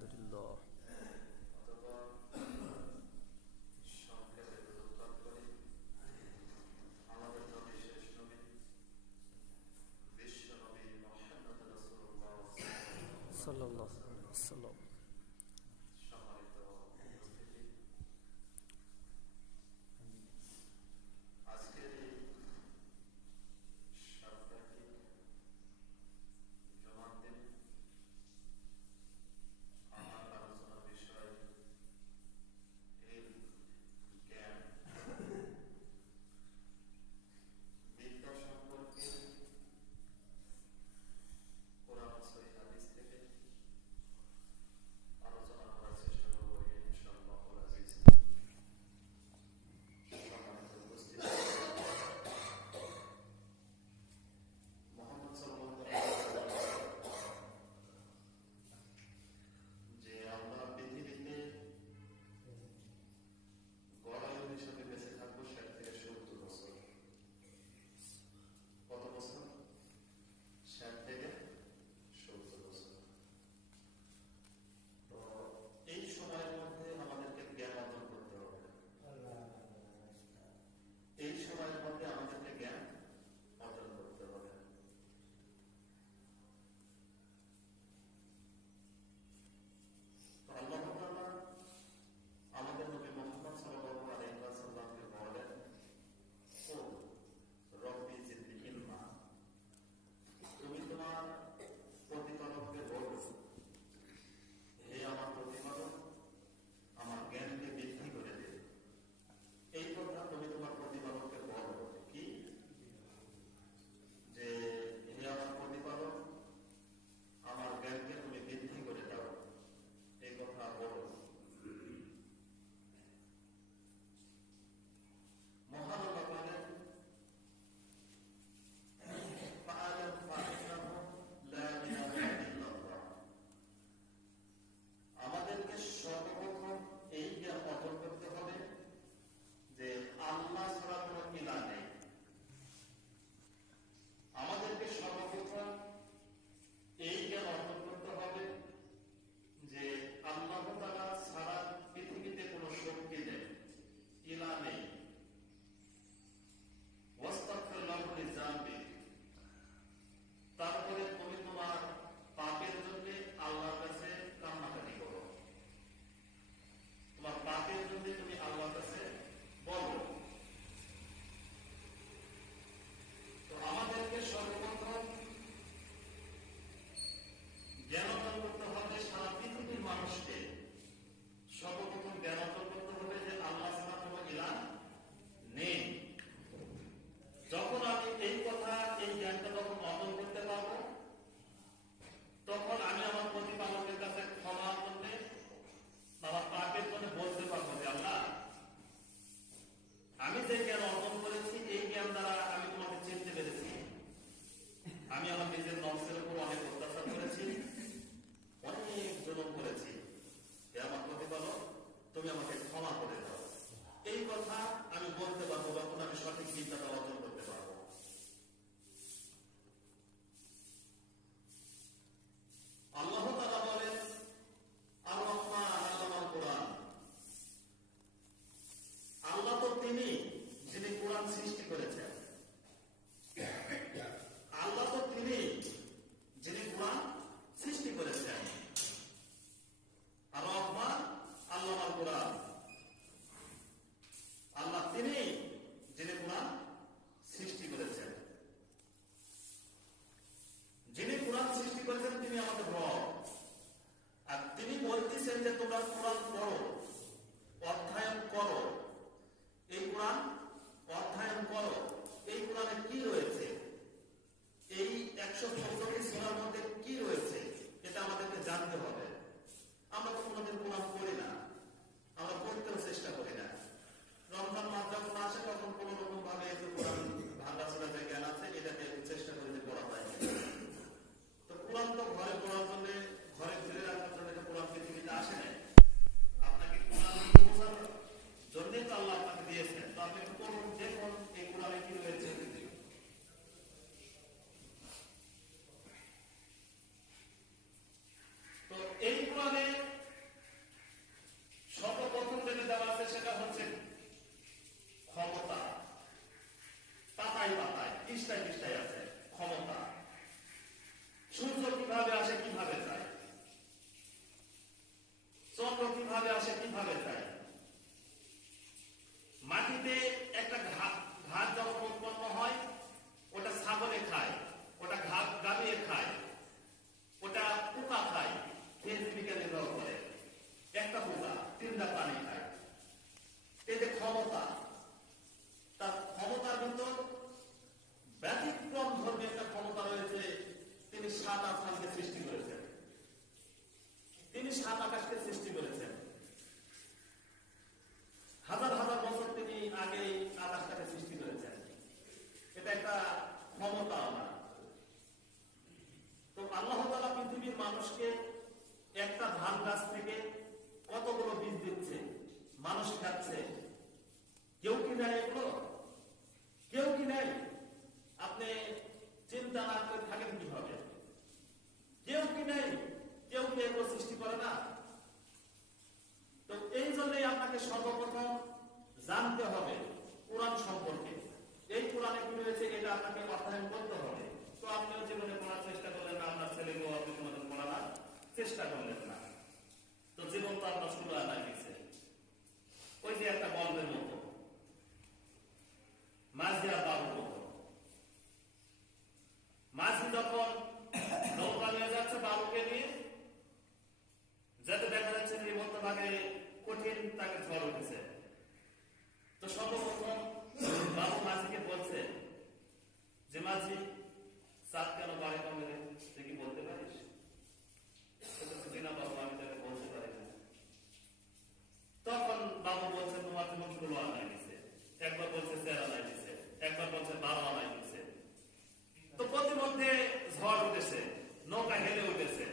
আলহামদুলিল্লাহ। সাল্লাল্লাহু আলাইহি ওয়াসাল্লাম। আকাশকে সৃষ্টি করেছেন। হাজার হাজার বছর তিনি আগে আকাশটাকে সৃষ্টি করেছেন। এটা একটা ক্ষমতা না। তো আল্লাহ তাআলা পৃথিবীর মানুষকে একটা ধান গাছ থেকে কতগুলো বীজ দিচ্ছে, মানুষ খাচ্ছে। কেউ কি নেয় এগুলো? কেউ কি নেয়? আপনি চিন্তা না করে থাকেন কিভাবে? কেউ কি নেই? কেউ কি এগুলো সৃষ্টি করে না? তো এই জন্যই আপনাকে সর্বপ্রথম জানতে হবে কোরআন সম্পর্কে। এই কোরআনে কি রয়েছে এটা আপনাকে অধ্যয়ন করতে হবে। তো আপনিও জীবনে পড়ার চেষ্টা করলেন না, আপনার ছেলেকেও আপনি কোনোদিন পড়ানোর চেষ্টা করলেন না। তো জীবন তো আপনার শুরু আদায় গেছে ওই যে একটা গল্পের মতো, মাঝি আর বাবুর মতো। মাঝি যখন নৌকা নিয়ে যাচ্ছে বাবুকে নিয়ে, যাতে দেখা যাচ্ছে যে মধ্যভাগে কঠিন তাকে ঝড় উঠেছে। তো সর্বপ্রথম বাবু মাঝিকে বলছে যে মাঝি, চাঁদ কেন বাড়ে কমে রে, তুই কি বলতে পারিস? না বাবু, আমি তাকে বলতে পারি না। তখন বাবু বলছে তোমার যেমন 16 আনায় দিছে, একবার বলছে 4 আনায় দিছে, একবার বলছে 12 আনায় দিছে। তো প্রতিমধ্যে ঝড় উঠেছে, নৌকা হেলে উঠেছে।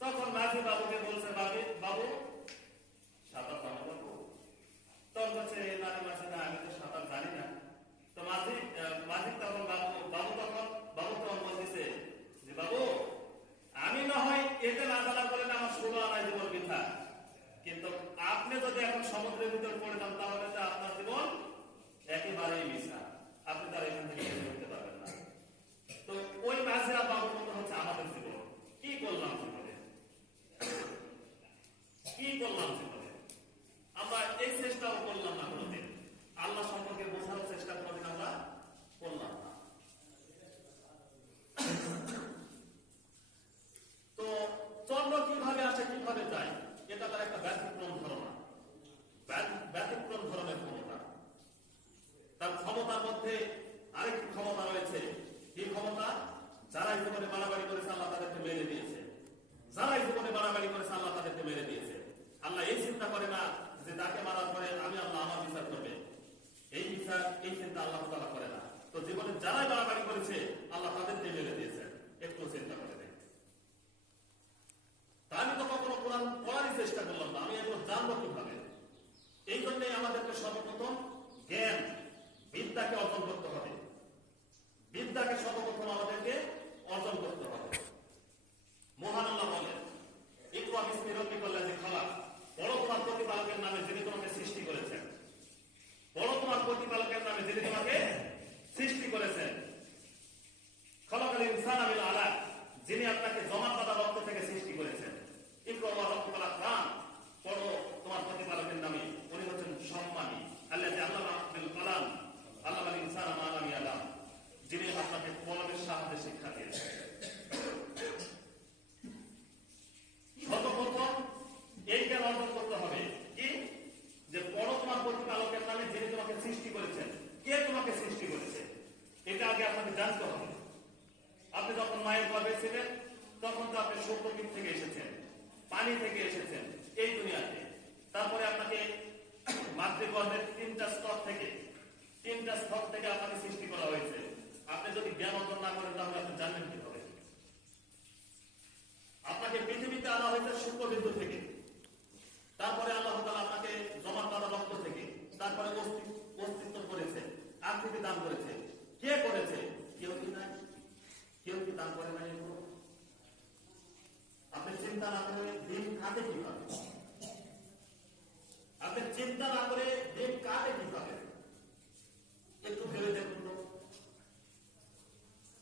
তখন মাঝি বাবুকে বলছে বাবু সাঁতার জানো বাবু? তখন বলছে না মাঝি, না আমি তো সাঁতার জানি না। তো মাঝি তখন বাবু তখন বলতেছে যে বাবু, আমি না হয় এতে না জানা করেন আমার 16 আনায় জীবন বৃথা, কিন্তু আপনি যদি এখন সমুদ্রের ভিতর পড়ে যান তাহলে তো আপনার জীবন একেবারেই মিশা, আপনি তার এখান থেকে বের করতে পারবেন না। তো ওই মাঝিরা বাবুর মতো হচ্ছে আমাদের জীবন। কি করলাম জীবনে, কি করলাম জীবনে? আমরা এই চেষ্টাও করলাম না কোনোদিন, আল্লাহ সম্পর্কে বোঝার চেষ্টা কোনোদিন আমরা করলাম না। তো চন্দ্র কিভাবে আসে কিভাবে যায় এটা তার একটা ব্যতিক্রম ধারণা, ব্যতিক্রম ধরনের ক্ষমতা। তার ক্ষমতার মধ্যে আরেকটি ক্ষমতা রয়েছে। এই ক্ষমতা যারা জীবনে বাড়াবাড়ি করেছে আল্লাহ তাদেরকে মেরে দিয়েছে, যারা জীবনে বাড়াবাড়ি করেছে আল্লাহ তাদেরকে মেরে দিয়েছে। আল্লাহ এই চিন্তা করে না যে তাকে মারার পরে আমি আল্লাহ আমার বিচার করবে, এই চিন্তা আল্লাহ তাআলা করে না। তো জীবনে যারাই বাড়াবাড়ি করেছে আল্লাহ তাদেরকে মেরে দিয়েছে, একটু চিন্তা করে দেখেন। তা আমি তো কখনো কোরআন পড়ারই চেষ্টা করলাম না, আমি এগুলো জানবো কিভাবে? এই জন্যই আমাদেরকে সর্বপ্রথম জ্ঞান বিদ্যাকে অর্জন করতে হবে। বিদ্যাকে সর্বপ্রথম আমাদেরকে অর্জন করতে হবে। মহান আল্লাহ বলেন, ইকরা বিসমি রাব্বিকাল্লাযী খালাক, পড়ো তোমার প্রতিপালকের নামে যিনি তোমাকে সৃষ্টি করেছেন। পড়ো তোমার প্রতিপালকের নামে যিনি তোমাকে সৃষ্টি করেছেন। খালাকাল ইনসানা মিন আলাক, যিনি আপনাকে জমাটবাঁধা রক্ত থেকে সৃষ্টি করেছেন। ইকরা ওয়া রাব্বুকাল আকরাম, পড়ো তোমার প্রতিপালকের নামে, উনি হচ্ছেন সম্মানী। আল্লাযী আল্লামা বিল কলাম আল্লামাল ইনসানা মা লাম ইয়ালাম, যিনি আপনাকে কলমের সাহায্যে শিক্ষা দিয়েছেন। সর্বপ্রথম এই জ্ঞান অর্জন করতে হবে কি, যে পড়ো তোমার প্রতিপালকের নামে যিনি তোমাকে সৃষ্টি করেছেন। কে তোমাকে সৃষ্টি করেছে এটা আগে আপনাকে জানতে হবে। আপনি যখন মায়ের গর্ভে ছিলেন তখন তো আপনি সূক্ষ্মবীজ থেকে এসেছেন, পানি থেকে এসেছেন এই দুনিয়াতে। তারপরে আপনাকে মাতৃগর্ভের তিনটা স্তর থেকে আপনাকে সৃষ্টি করা হয়েছে। আপনি যদি জ্ঞান অর্জন না করেন তাহলে আপনি জানবেন কি হবে? আপনাকে পৃথিবীতে আনা হয়েছে সূক্ষ্মবিন্দু থেকে, তারপরে আল্লাহ তাআলা আপনাকে জমাটবাঁধা রক্ত থেকে, তারপরে অস্তিত্ব করেছে, আকৃতি দান করেছে। কে করেছে? কেউ কি নাই? কেউ কি দান করে নাই? আপনি চিন্তা না করে দিন কাটে কিভাবে? আপনি চিন্তা না করে দিন কাটে কিভাবে? একটু ভেবে দেখুন তো,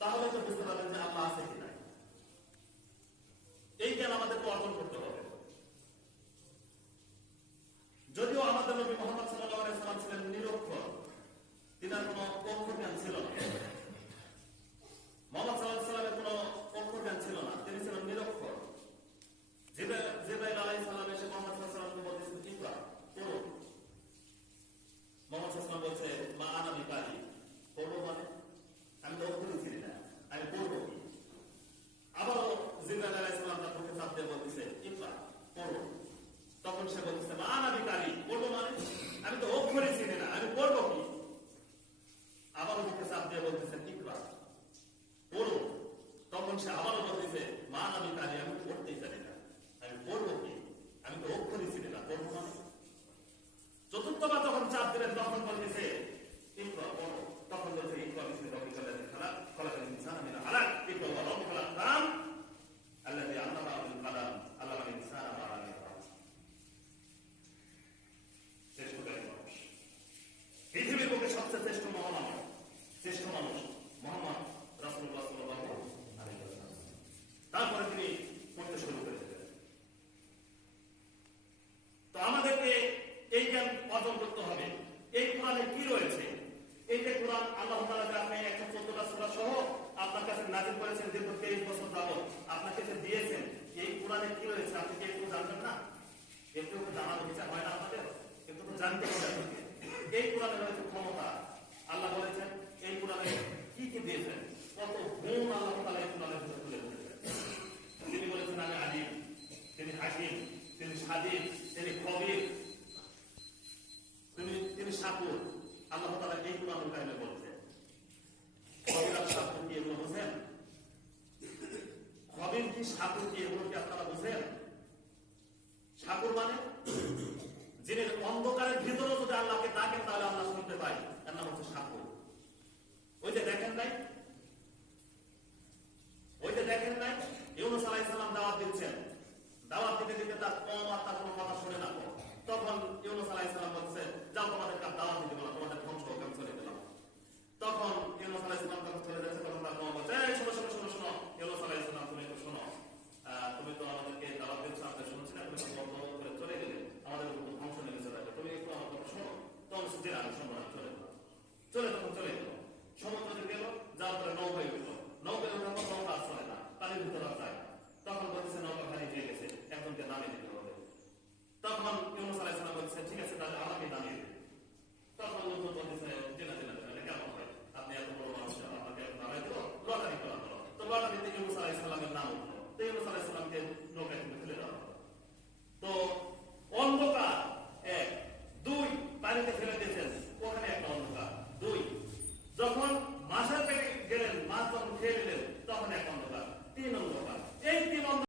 তাহলে তো বুঝতে পারবেন যে আল্লাহ আছে কি নাই। এই জ্ঞান আমাদেরকে অর্জন করতে হবে। যদিও আমাদের নবী মুহাম্মদ সাল্লাল্লাহু আলাইহি ওয়াসাল্লাম ছিলেন নিরক্ষর, তিনার কোনো অক্ষর জ্ঞান ছিল না। মুহাম্মদ সাল্লাল্লাহু আলাইহি ওয়াসাল্লামের কোনো অক্ষর জ্ঞান ছিল না, তিনি ছিলেন নিরক্ষর। জিবরাইল আলাইহিস সালাম এসে মুহাম্মদ সাল্লাল্লাহু আলাইহি ওয়াসাল্লামকে বলতেছেন, ইকরা, পড়ো। কোরআন আল্লাহ তাআলা যে আপনি 114টা সূরা সহ আপনার কাছে নাযিল করেছেন দীর্ঘ 23 বছর যাবত আপনাকে যে দিয়েছেন, এই কোরআনে কি রয়েছে আপনি কি একটু জানবেন না? একটু জানার বিচার হয় না আপনাদের? একটু তো জানতে হবে আপনাকে। এই কোরআনে রয়েছে ক্ষমতা। আল্লাহ বলেছেন এই কোরআনে কি কি দিয়েছেন, কত গুণ আল্লাহ তাআলা এই কোরআনের ভিতরে তুলে ধরেছেন। তিনি বলেছেন আমি আলিম, তিনি হাকিম, তিনি সাদিক, তিনি খবীর, তিনি শাকুর। আল্লাহ তাআলা এই কোরআনুল কারিমে বলেছেন। খবীর আর শাকুর কি এগুলো বোঝেন? খবীর কি শাকুর কি এগুলো কি আপনারা বোঝেন? শাকুর মানে যিনি অন্ধকারের ভিতরে যদি আল্লাহকে ডাকেন তাহলে আল্লাহ শুনতে পাই, এর নাম হচ্ছে শাকুর। ওই যে দেখেন নাই ইউনূস আলাইহিস সালাম দাওয়াত দিচ্ছেন, দাওয়াত দিতে দিতে তার কম আর তার